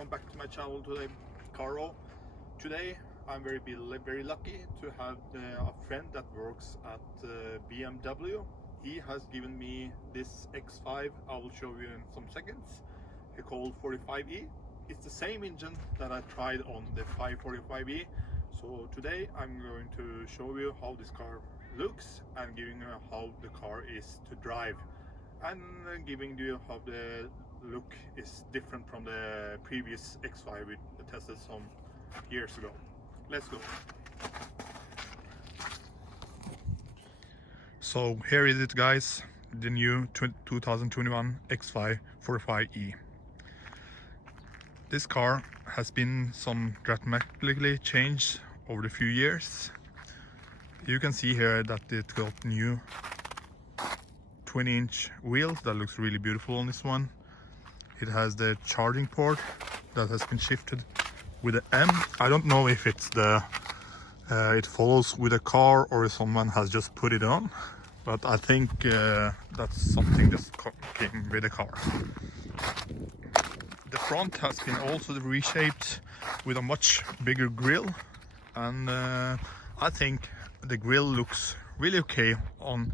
welcome back to my channel today, Caro. Today I'm very lucky to have a friend that works at BMW. He has given me this X5. I will show you in some seconds. He called 45e. It's the same engine that I tried on the 545e. So today I'm going to show you how this car looks and giving you how the car is to drive, and giving you how the look is different from the previous X5 we tested some years ago. Let's go. So here is it, guys, the new 2021 X5 45e. This car has been some dramatically changed over the few years. You can see here that it got new 20-inch wheels that looks really beautiful on this one. It has the charging port that has been shifted with the M. I don't know if it's the it follows with a car or someone has just put it on, but I think that's something that came with the car. The front has been also reshaped with a much bigger grille, and I think the grille looks really okay on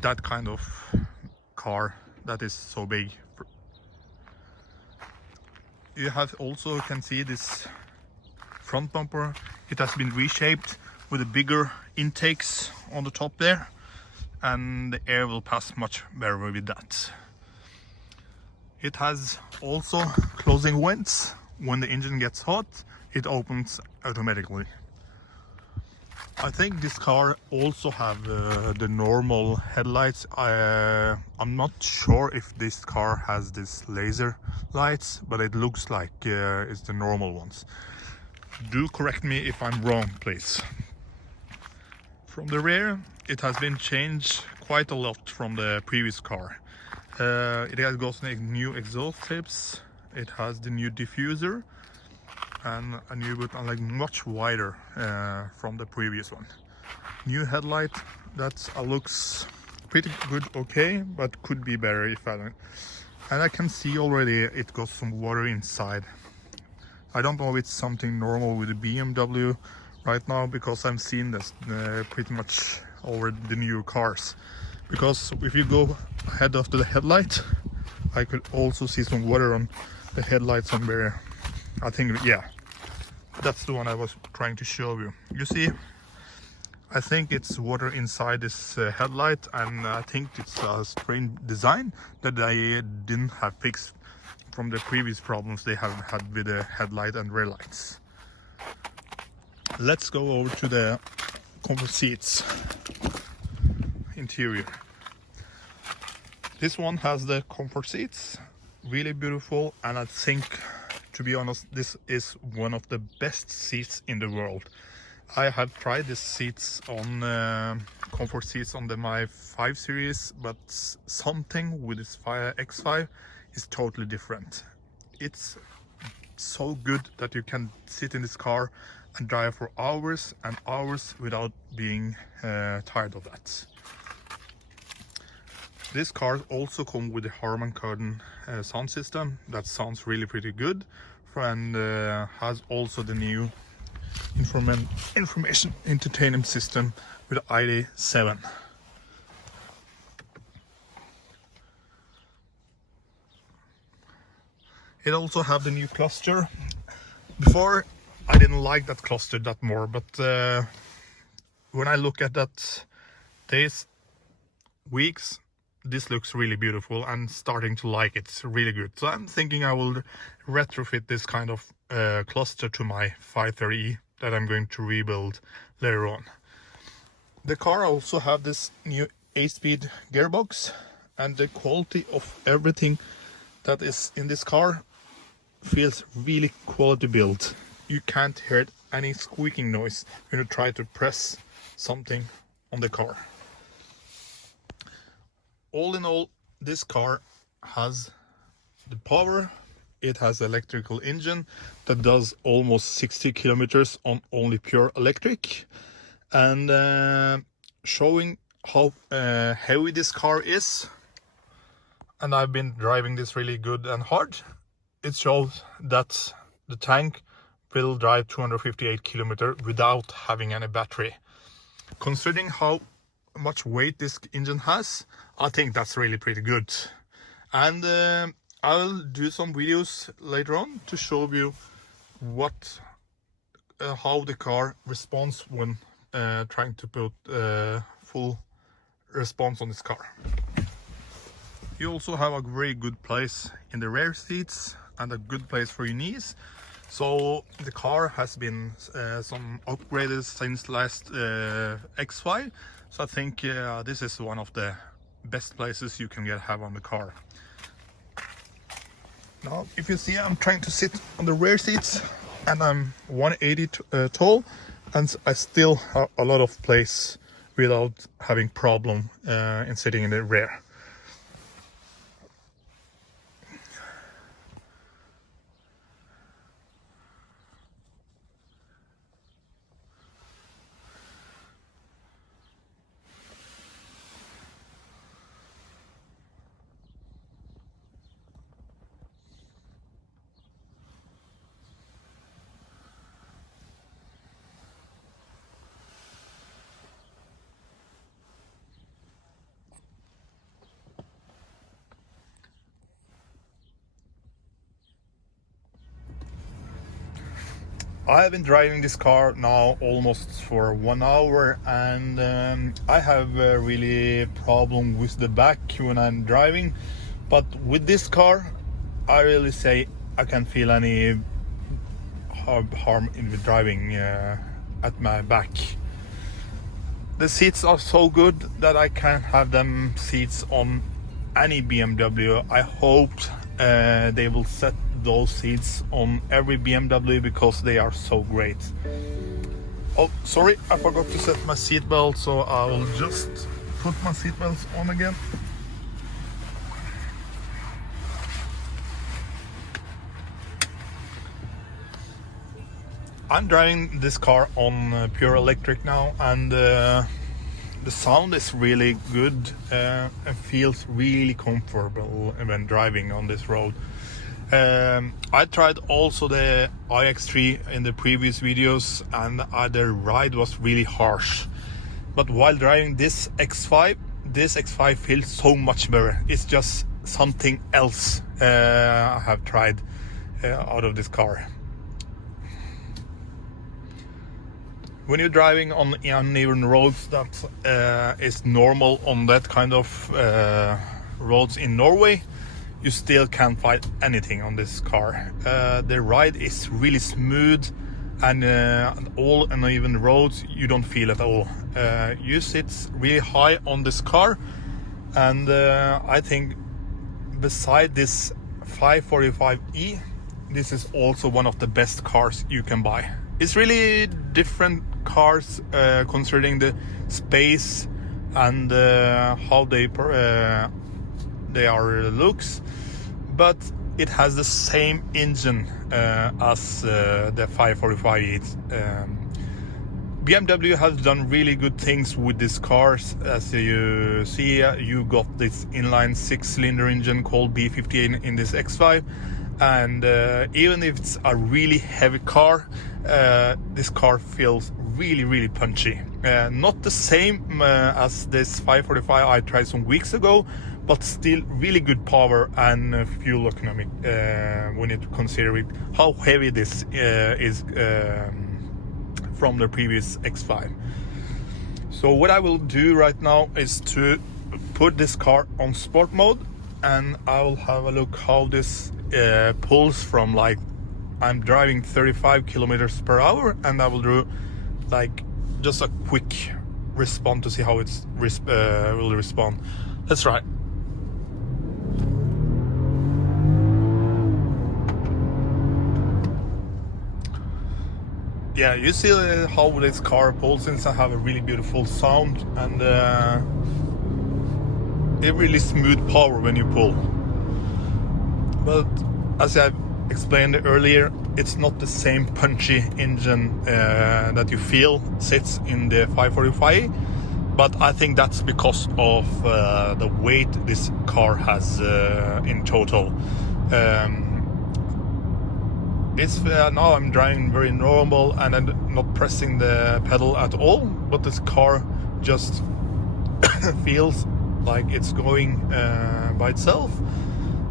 that kind of car that is so big. You have also can see this front bumper. It has been reshaped with the bigger intakes on the top there, and the air will pass much better with that. It has also closing vents. When the engine gets hot, it opens automatically. I think this car also have the normal headlights. I'm not sure if this car has this laser lights, but it looks like it's the normal ones. Do correct me if I'm wrong, please. From the rear, it has been changed quite a lot from the previous car. It has got new exhaust tips. It has the new diffuser and a new button, like much wider from the previous one. New headlight that looks pretty good, okay, but could be better if I don't. And I can see already it got some water inside. I don't know if it's something normal with the BMW right now, because I'm seeing this pretty much over the new cars. Because if you go ahead after the headlight, I could also see some water on the headlight somewhere. I think, yeah, that's the one I was trying to show you. You see, I think it's water inside this headlight, and I think it's a strange design that they didn't have fixed from the previous problems they have had with the headlight and rear lights. Let's go over to the comfort seats interior. This one has the comfort seats, really beautiful, and I think, to be honest, this is one of the best seats in the world. I have tried these seats on comfort seats on my 5 Series, but something with this X5 is totally different. It's so good that you can sit in this car and drive for hours and hours without being tired of that. This car also comes with the Harman Kardon sound system that sounds really pretty good, and has also the new information entertainment system with ID7. It also have the new cluster. Before I didn't like that cluster that more, but when I look at that days, weeks, this looks really beautiful and starting to like it. It's really good. So I'm thinking I will retrofit this kind of cluster to my 530e that I'm going to rebuild later on. The car also have this new 8-speed gearbox, and the quality of everything that is in this car feels really quality built. You can't hear any squeaking noise when you try to press something on the car. All in all, this car has the power. It has an electrical engine that does almost 60 kilometers on only pure electric, and showing how heavy this car is. And I've been driving this really good and hard. it shows that the tank will drive 258 kilometers without having any battery. Considering how much weight this engine has, I think that's really pretty good. And I'll do some videos later on to show you how the car responds when trying to put full response on this car. You also have a very good place in the rear seats and a good place for your knees. So the car has been some upgraded since last X5. So I think this is one of the best places you can have on the car. Now, if you see, I'm trying to sit on the rear seats, and I'm 180 tall, and I still have a lot of place without having problem in sitting in the rear. I have been driving this car now almost for 1 hour, and I have a really problem with the back when I'm driving. But with this car, I really say I can't feel any harm in the driving at my back. The seats are so good that I can have them seats on any BMW. I hope they will set those seats on every BMW because they are so great. Oh, sorry, I forgot to set my seatbelt, so I will just put my seatbelts on again. I'm driving this car on pure electric now, and the sound is really good and feels really comfortable when driving on this road. I tried also the iX3 in the previous videos, and the ride was really harsh. But while driving this X5 feels so much better. It's just something else I have tried out of this car. When you're driving on uneven roads, that is normal on that kind of roads in Norway. You still can't find anything on this car. The ride is really smooth, and all uneven roads you don't feel at all. You sit really high on this car, and I think beside this 545e, this is also one of the best cars you can buy. It's really different cars considering the space and how they are looks, but it has the same engine as the 545e. BMW has done really good things with these cars. As you see, you got this inline 6-cylinder engine called B58 in this X5, and even if it's a really heavy car, this car feels really punchy. Not the same as this 545 I tried some weeks ago, but still really good power and fuel economic when you consider it how heavy this is from the previous X5. So what I will do right now is to put this car on sport mode, and I will have a look how this pulls from, like, I'm driving 35 kilometers per hour, and I will do like just a quick response to see how it will respond. Let's try. Yeah, you see how this car pulls, since I have a really beautiful sound, and a really smooth power when you pull. But as I explained earlier, it's not the same punchy engine that you feel sits in the 545, but I think that's because of the weight this car has in total. It's now I'm driving very normal and I'm not pressing the pedal at all, but this car just feels like it's going by itself,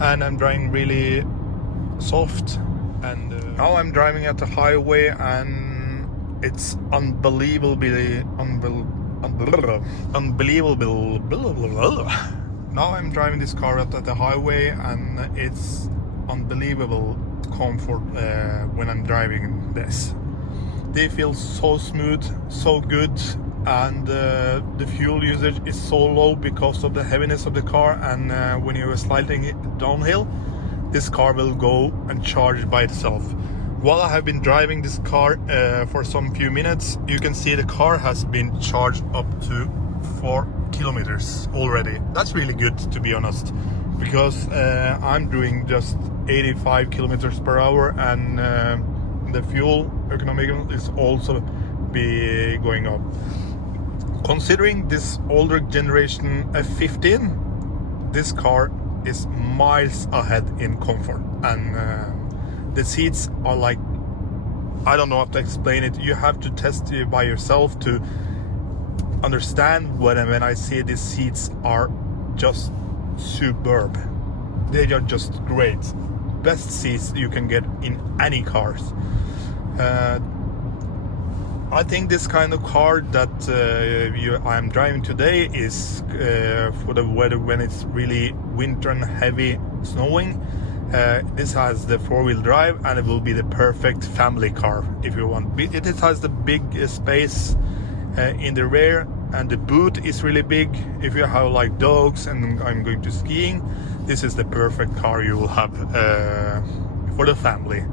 and I'm driving really soft. And now I'm driving at the highway, and it's unbelievably now I'm driving this car at the highway, and it's unbelievable comfort when I'm driving this. They feel so smooth, so good, and the fuel usage is so low because of the heaviness of the car. And when you are sliding it downhill, this car will go and charge by itself. While I have been driving this car for some few minutes, you can see the car has been charged up to 4 kilometers already. That's really good, to be honest, because I'm doing just 85 kilometers per hour, and the fuel economy is also be going up. Considering this older generation F15, this car is miles ahead in comfort, and the seats are like, I don't know how to explain it. You have to test it by yourself to understand when I say these seats are just superb. They are just great. Best seats you can get in any cars. I think this kind of car that I'm driving today is for the weather when it's really winter and heavy snowing. This has the 4-wheel drive, and it will be the perfect family car if you want. It has the big space in the rear, and the boot is really big. If you have like dogs and I'm going to skiing, this is the perfect car you will have for the family.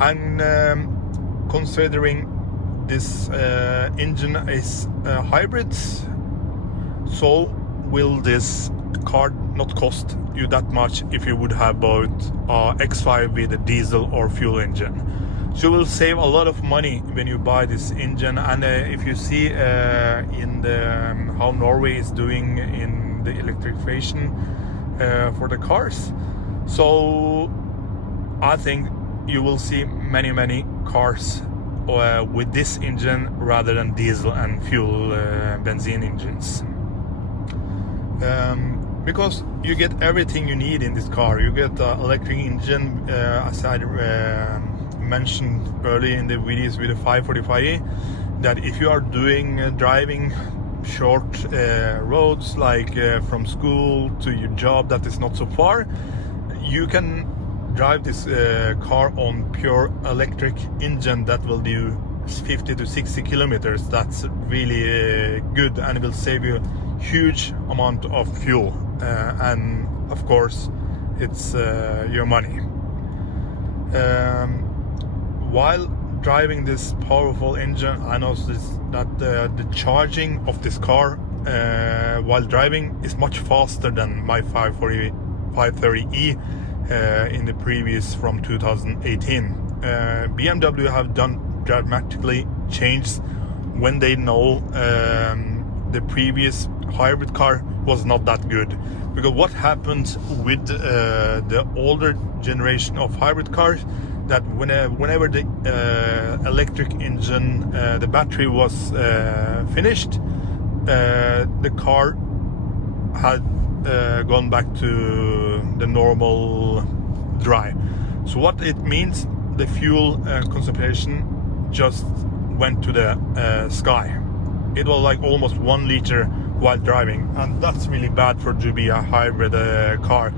And considering this engine is hybrid, so will this car not cost you that much if you would have bought X5 with a diesel or fuel engine. So you will save a lot of money when you buy this engine. And if you see in the how Norway is doing in the electrification for the cars, so I think you will see many cars with this engine rather than diesel and fuel benzene engines. Because you get everything you need in this car. You get the electric engine, as I mentioned early in the videos with the 545e, that if you are doing driving short roads, like from school to your job that is not so far, you can drive this car on pure electric engine that will do 50 to 60 kilometers. That's really good, and it will save you huge amount of fuel, and of course it's your money. While driving this powerful engine, I noticed that the charging of this car while driving is much faster than my 530e in the previous from 2018. BMW have done dramatically changed when they know the previous hybrid car was not that good. Because what happened with the older generation of hybrid cars, that whenever the electric engine, the battery was finished, the car had gone back to the normal drive. So what it means, the fuel consumption just went to the sky. It was like almost 1 liter while driving, and that's really bad for to be a hybrid car.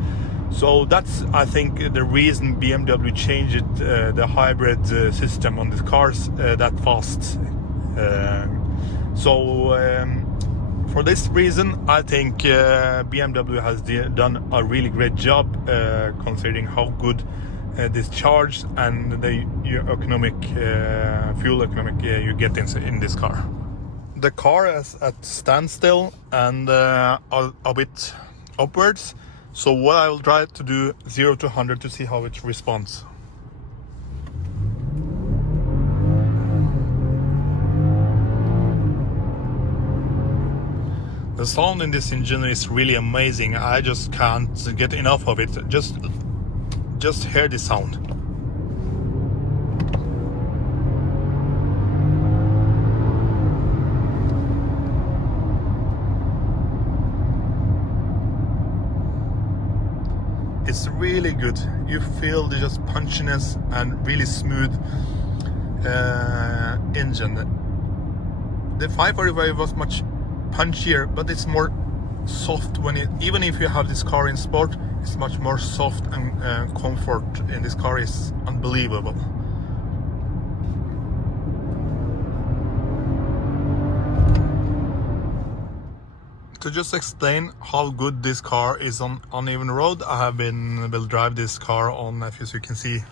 So that's, I think, the reason BMW changed the hybrid system on the cars that fast. For this reason, I think BMW has done a really great job considering how good this charge and the economic fuel economic you get in this car. The car is at standstill and a bit upwards. So what I will try to do 0 to 100 to see how it responds. The sound in this engine is really amazing. I just can't get enough of it. Just hear the sound. It's really good. You feel the just punchiness and really smooth engine. The 545 was much punchier, but it's more soft when it, even if you have this car in sport, it's much more soft, and comfort in this car is unbelievable. To just explain how good this car is on uneven road, I will drive this car on, as you can see,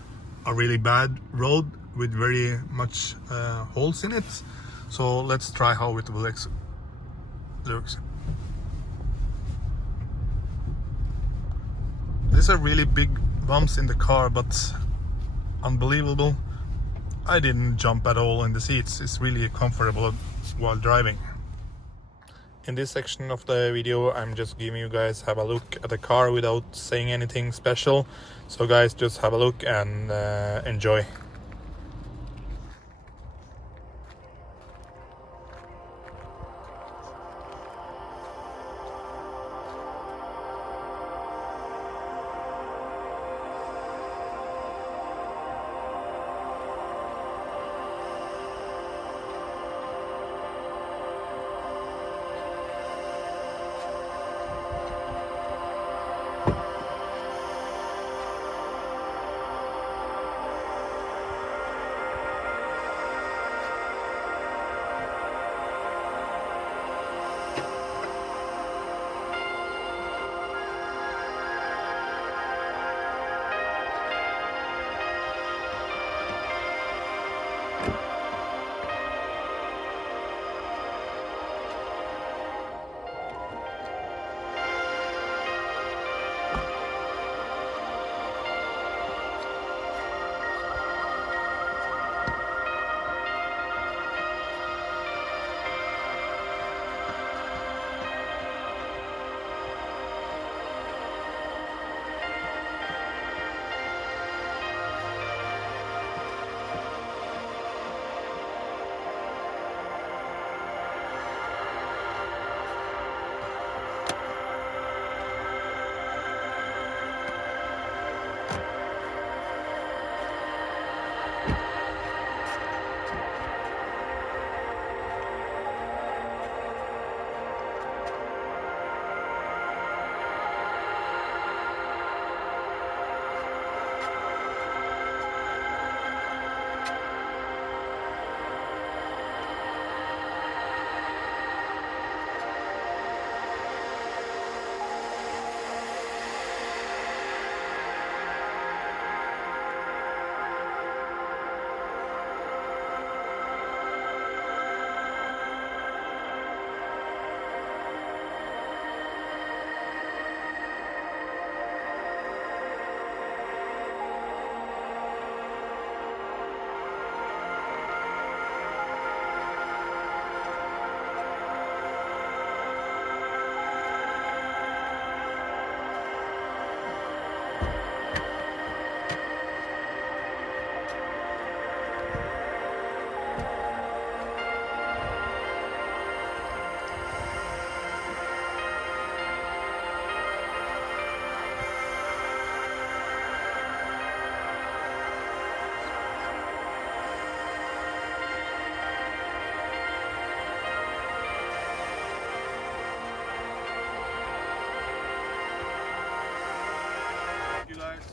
a really bad road with very much holes in it. So let's try how it will looks. These are really big bumps in the car, but unbelievable. I didn't jump at all in the seats. It's really comfortable while driving. In this section of the video, I'm just giving you guys have a look at the car without saying anything special. So guys, just have a look and enjoy.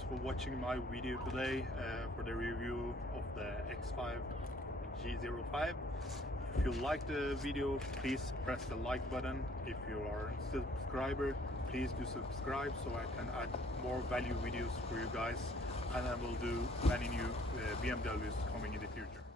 For watching my video today for the review of the X5 G05. If you like the video, please press the like button. If you are a subscriber, please do subscribe so I can add more value videos for you guys, and I will do many new BMWs coming in the future.